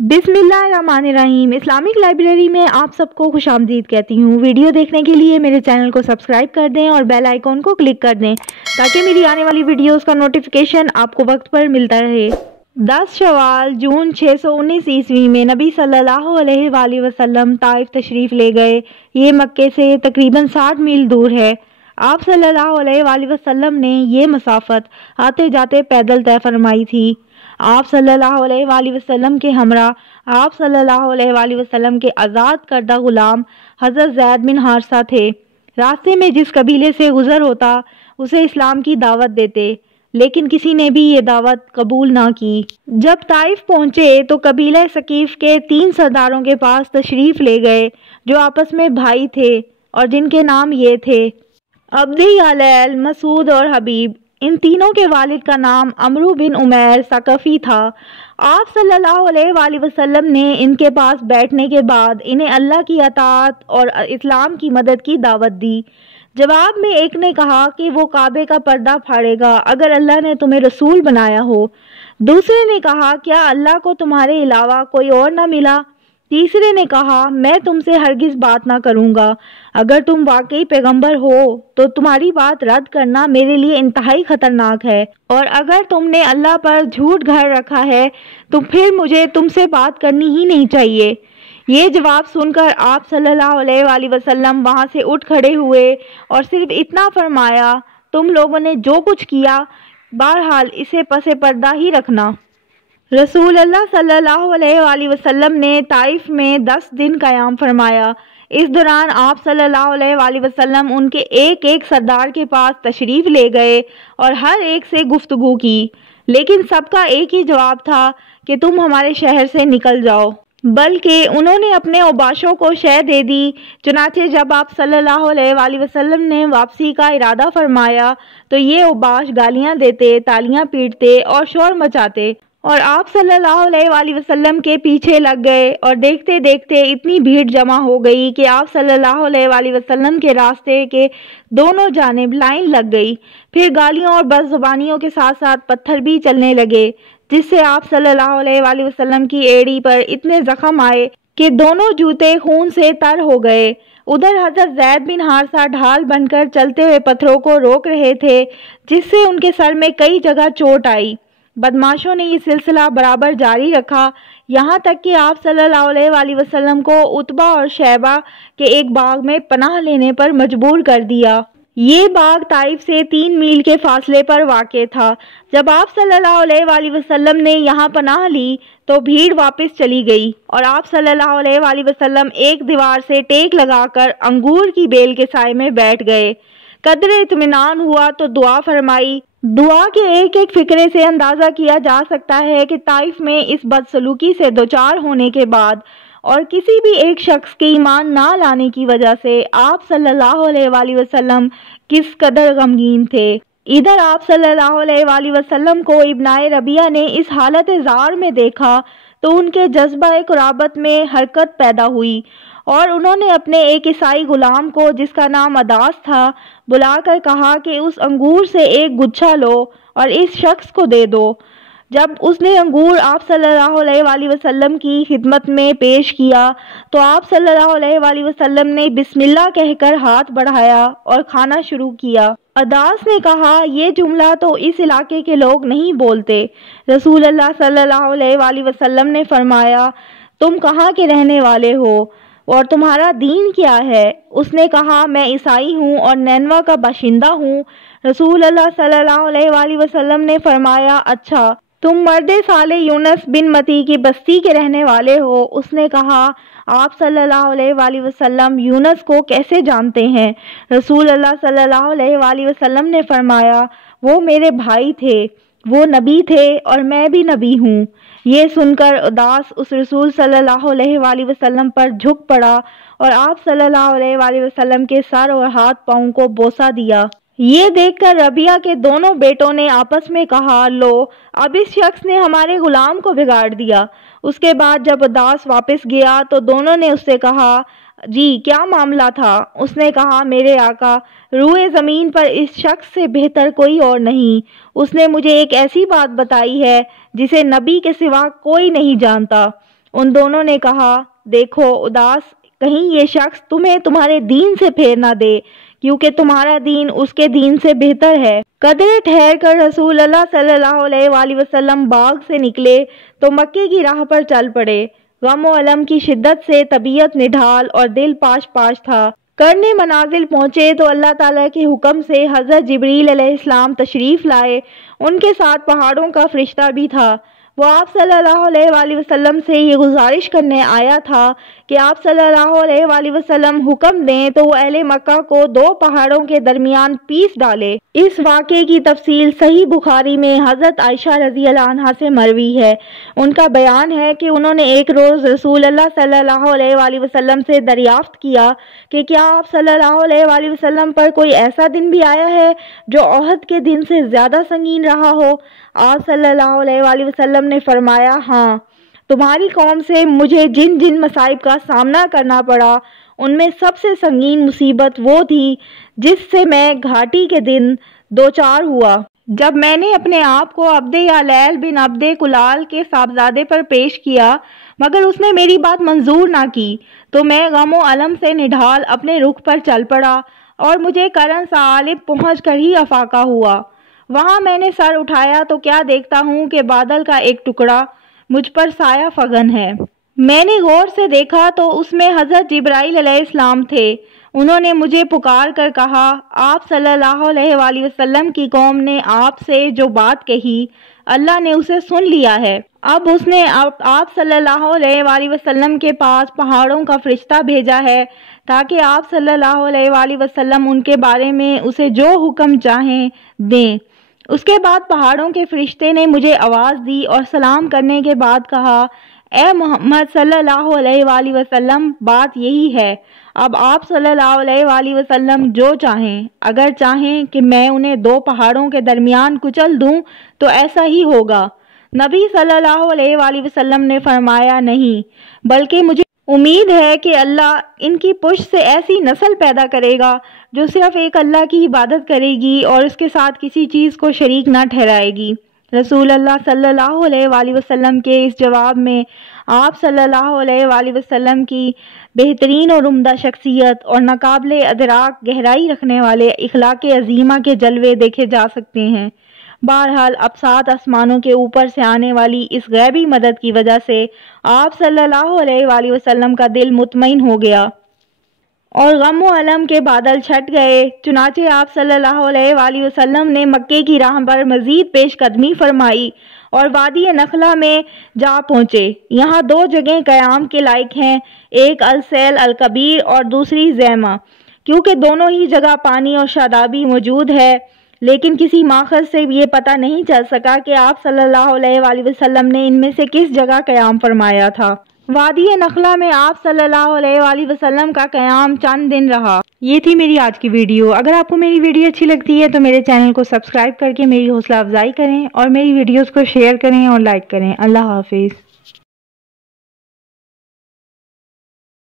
बिस्मिल्लाहिर्रहमानिर्रहीम। Islamic library में आप सबको खुश आमदीद कहती हूँ। वीडियो देखने के लिए मेरे चैनल को सब्सक्राइब कर दें और बेल आइकॉन को क्लिक कर दें ताकि मेरी आने वाली वीडियोस का नोटिफिकेशन आपको वक्त पर मिलता रहे। 10 शवाल जून 619 ईस्वी में नबी सल्लल्लाहु अलैहि वसल्लम ताइफ तशरीफ़ ले गए। ये मक्के से तकरीबन 60 मील दूर है। आप सल्लल्लाहु अलैहि वसल्लम ने ये मसाफत आते जाते पैदल तय फरमाई थी। आप सल्लल्लाहु अलैहि वसल्लम के हमरा आप सल्लल्लाहु अलैहि वसल्लम के आज़ाद करदा गुलाम हज़रत ज़ैद बिन हारिसा थे। रास्ते में जिस कबीले से गुज़र होता उसे इस्लाम की दावत देते, लेकिन किसी ने भी ये दावत कबूल ना की। जब ताइफ पहुँचे तो कबीला सकीफ के 3 सरदारों के पास तशरीफ़ ले गए जो आपस में भाई थे और जिनके नाम ये थे अब्दी यालैल, मसूद और हबीब। इन तीनों के वालिद का नाम अमरू बिन उमैर सकफी था। आप सल्लल्लाहु अलैहि वसल्लम ने इनके पास बैठने के बाद इन्हें अल्लाह की अताअत और इस्लाम की मदद की दावत दी। जवाब में एक ने कहा कि वो काबे का पर्दा फाड़ेगा अगर अल्लाह ने तुम्हें रसूल बनाया हो। दूसरे ने कहा क्या अल्लाह को तुम्हारे अलावा कोई और न मिला। तीसरे ने कहा मैं तुमसे हरगिज बात ना करूंगा। अगर तुम वाकई पैगंबर हो तो तुम्हारी बात रद्द करना मेरे लिए इंतहाई खतरनाक है, और अगर तुमने अल्लाह पर झूठ घर रखा है तो फिर मुझे तुमसे बात करनी ही नहीं चाहिए। ये जवाब सुनकर आप सल्लल्लाहु अलैहि वसल्लम वहां से उठ खड़े हुए और सिर्फ इतना फरमाया, तुम लोगों ने जो कुछ किया बहरहाल इसे पसे पर्दा ही रखना। रसूल अल्लाह सल्लल्लाहु अलैहि वसल्लम ने ताइफ में 10 दिन क़याम फरमाया। इस दौरान आप सल्लल्लाहु अलैहि वसल्लम उनके एक एक सरदार के पास तशरीफ़ ले गए और हर एक से गुफ्तगू की, लेकिन सबका एक ही जवाब था कि तुम हमारे शहर से निकल जाओ। बल्कि उन्होंने अपने ओबाशों को शय दे दी। चुनाचे जब आप सल्लल्लाहु अलैहि वसल्लम ने वापसी का इरादा फरमाया तो ये ओबाश गालियाँ देते, तालियाँ पीटते और शोर मचाते, और आप सल्लल्लाहु अलैहि वसल्लम के पीछे लग गए। और देखते देखते इतनी भीड़ जमा हो गई कि आप सल्लल्लाहु अलैहि वसल्लम के रास्ते के दोनों जानिब लाइन लग गई। फिर गालियों और बदज़ुबानियों के साथ साथ पत्थर भी चलने लगे, जिससे आप सल्लल्लाहु अलैहि वसल्लम की एड़ी पर इतने जख्म आए कि दोनों जूते खून से तर हो गए। उधर हज़रत ज़ैद बिन हारिसा ढाल बनकर चलते हुए पत्थरों को रोक रहे थे, जिससे उनके सर में कई जगह चोट आई। बदमाशों ने ये सिलसिला बराबर जारी रखा, यहाँ तक कि आप सल्लल्लाहु अलैहि वसल्लम को उतबा और शैबा के एक बाग में पनाह लेने पर मजबूर कर दिया। ये बाग ताइफ से 3 मील के फासले पर वाक़ था। जब आप सल्लल्लाहु अलैहि वसल्लम ने यहाँ पनाह ली तो भीड़ वापस चली गई और आप सल्लल्लाहु अलैहि वसल्लम एक दीवार से टेक लगाकर अंगूर की बेल के साए में बैठ गए। कदरे इत्मीनान हुआ तो दुआ फरमाई। दुआ के एक एक फिक्रे से अंदाज़ा किया जा सकता है कि ताइफ में इस बदसलूकी से दोचार होने के बाद और किसी भी एक शख्स के ईमान ना लाने की वजह से आप सल्लल्लाहु अलैहि वसल्लम किस कदर गमगीन थे। इधर आप सल्लल्लाहु अलैहि वसल्लम को इब्नाए रबिया ने इस हालत ज़ार में देखा तो उनके जज्बा कुराबत में हरकत पैदा हुई और उन्होंने अपने एक ईसाई गुलाम को, जिसका नाम अदास था, बुलाकर कहा कि उस अंगूर से एक गुच्छा लो और इस शख्स को दे दो। जब उसने अंगूर आप सल्लल्लाहु अलैहि वसल्लम की खिदमत में पेश किया तो आप सल्लल्लाहु अलैहि वसल्लम ने बिस्मिल्लाह कहकर हाथ बढ़ाया और खाना शुरू किया। अदास ने कहा, ये जुमला तो इस इलाके के लोग नहीं बोलते। रसूल अल्लाह सल्लल्लाहु अलैहि वसल्लम ने फरमाया, तुम कहाँ के रहने वाले हो और तुम्हारा दीन क्या है? उसने कहा, मैं ईसाई हूँ और नैनवा का बाशिंदा हूँ। रसूल अल्लाह सल्लल्लाहु अलैहि वसल्लम ने फरमाया, अच्छा तुम मर्दे साले यूनस बिन मती की बस्ती के रहने वाले हो। उसने कहा, आप सल्लल्लाहु अलैहि वसल्लम यूनस को कैसे जानते हैं? रसूल अल्लाह सल्लल्लाहु अलैहि वसल्लम ने फरमाया, वो मेरे भाई थे, वो नबी थे और मैं भी नबी हूँ। ये सुनकर उदास उस रसूल सल्लल्लाहु अलैहि वसल्लम पर झुक पड़ा और आप सल्लल्लाहु अलैहि वसल्लम के सर और हाथ पाँव को बोसा दिया। ये देखकर रबिया के दोनों बेटों ने आपस में कहा, लो अब इस शख्स ने हमारे गुलाम को बिगाड़ दिया। उसके बाद जब उदास वापस गया तो दोनों ने उससे कहा, जी क्या मामला था? उसने कहा, मेरे आका, रूए ज़मीन पर इस शख्स से बेहतर कोई और नहीं। उसने मुझे एक ऐसी बात बताई है जिसे नबी के सिवा कोई नहीं जानता। उन दोनों ने कहा, देखो उदास, कहीं ये शख्स तुम्हें तुम्हारे दीन से फेर ना दे, क्योंकि तुम्हारा दीन उसके दीन से बेहतर है। कदरे ठहर कर रसूल अल्लाह सल्लल्लाहु अलैहि वसल्लम बाग से निकले तो मक्के की राह पर चल पड़े। गम और अलम की शिद्दत से तबीयत निढाल और दिल पाश पाश था। करने मनाजिल पहुंचे तो अल्लाह ताला के हुक्म से हज़रत जिब्रील अलैहिस्सलाम तशरीफ़ लाए। उनके साथ पहाड़ों का फरिश्ता भी था। वो आप सल्लल्लाहु अलैहि वसल्लम से ये गुजारिश करने आया था कि आप सल्लल्लाहु अलैहि वसल्लम हुक्म दें तो वो अहले मक्का को दो पहाड़ों के दरमियान पीस डाले। इस वाक़े की तफसील सही बुखारी में हज़रत आयशा रज़ी अल्लाह अन्हा से मरवी है। उनका बयान है कि उन्होंने एक रोज़ रसूल अल्लाह सल्लल्लाहु अलैहि वसल्लम से दरियाफ्त किया कि क्या आप सल्लल्लाहु अलैहि वसल्लम पर कोई ऐसा दिन भी आया है जो ओहद के दिन से ज़्यादा संगीन रहा हो। आप सल्लल्लाहु अलैहि वसल्लम ने फरमाया, हाँ, तुम्हारी कौम से मुझे जिन जिन मसाइब का सामना करना पड़ा उनमें सबसे संगीन मुसीबत वो थी जिससे मैं घाटी के दिन दो चार हुआ, जब मैंने अपने आप को अब्दे यालैल बिन अब्दे कुलाल के साहबजादे पर पेश किया, मगर उसने मेरी बात मंजूर ना की तो मैं गमो अलम से निढाल अपने रुख पर चल पड़ा और मुझे करन सालिब पहुँच कर ही अफाका हुआ। वहाँ मैंने सर उठाया तो क्या देखता हूँ कि बादल का एक टुकड़ा मुझ पर साया फगन है। मैंने गौर से देखा तो उसमें हज़रत जिब्राइल अलैहिस्सलाम थे। उन्होंने मुझे पुकार कर कहा, आप सल्लल्लाहु अलैहि वसल्लम की कौम ने आपसे जो बात कही अल्लाह ने उसे सुन लिया है। अब उसने आप सल्लल्लाहु अलैहि वसल्लम के पास पहाड़ों का फरिश्ता भेजा है ताकि आप सल्लल्लाहु अलैहि वसल्लम उनके बारे में उसे जो हुक्म चाहें दें। उसके बाद पहाड़ों के फरिश्ते ने मुझे आवाज़ दी और सलाम करने के बाद कहा, ए मोहम्मद सल्लल्लाहु अलैहि वसल्लम, बात यही है। अब आप सल्लल्लाहु अलैहि वसल्लम जो चाहें, अगर चाहें कि मैं उन्हें दो पहाड़ों के दरमियान कुचल दूं तो ऐसा ही होगा। नबी सल्लल्लाहु अलैहि वसल्लम ने फरमाया, नहीं, बल्कि मुझे उम्मीद है कि अल्लाह इनकी पुश्त से ऐसी नस्ल पैदा करेगा जो सिर्फ एक अल्लाह की इबादत करेगी और उसके साथ किसी चीज़ को शरीक ना ठहराएगी। रसूल अल्लाह सल्लल्लाहु अलैहि वसल्लम के इस जवाब में आप सल्लल्लाहु अलैहि वसल्लम की बेहतरीन और उम्दा शख्सियत और नाकाबिले अदराक गहराई रखने वाले इखलाक़ अज़ीमा के जलवे देखे जा सकते हैं। बहरहाल अब 7 आसमानों के ऊपर से आने वाली इस गैबी मदद की वजह से आप सल्लल्लाहु अलैहि वसल्लम का दिल मुतमईन हो गया और गम व अलम के बादल छट गए। चुनाचे आप सल्लल्लाहु अलैहि वसल्लम ने मक्के की राह पर मजीद पेशकदमी फरमाई और वादी नखला में जा पहुँचे। यहाँ 2 जगह क़याम के लायक हैं, एक अल-सैल अल-कबीर और दूसरी ज़ैमा, क्योंकि दोनों ही जगह पानी और शादाबी मौजूद है। लेकिन किसी माखज़ से ये पता नहीं चल सका कि आप सल्लल्लाहु अलैहि वसल्लम ने इनमें से किस जगह क़याम फरमाया था। वादी नखला में आप सल्लल्लाहु अलैहि वसल्लम का क़याम चंद दिन रहा। ये थी मेरी आज की वीडियो। अगर आपको मेरी वीडियो अच्छी लगती है तो मेरे चैनल को सब्सक्राइब करके मेरी हौसला अफजाई करें और मेरी वीडियोज़ को शेयर करें और लाइक करें। अल्लाह हाफिज़।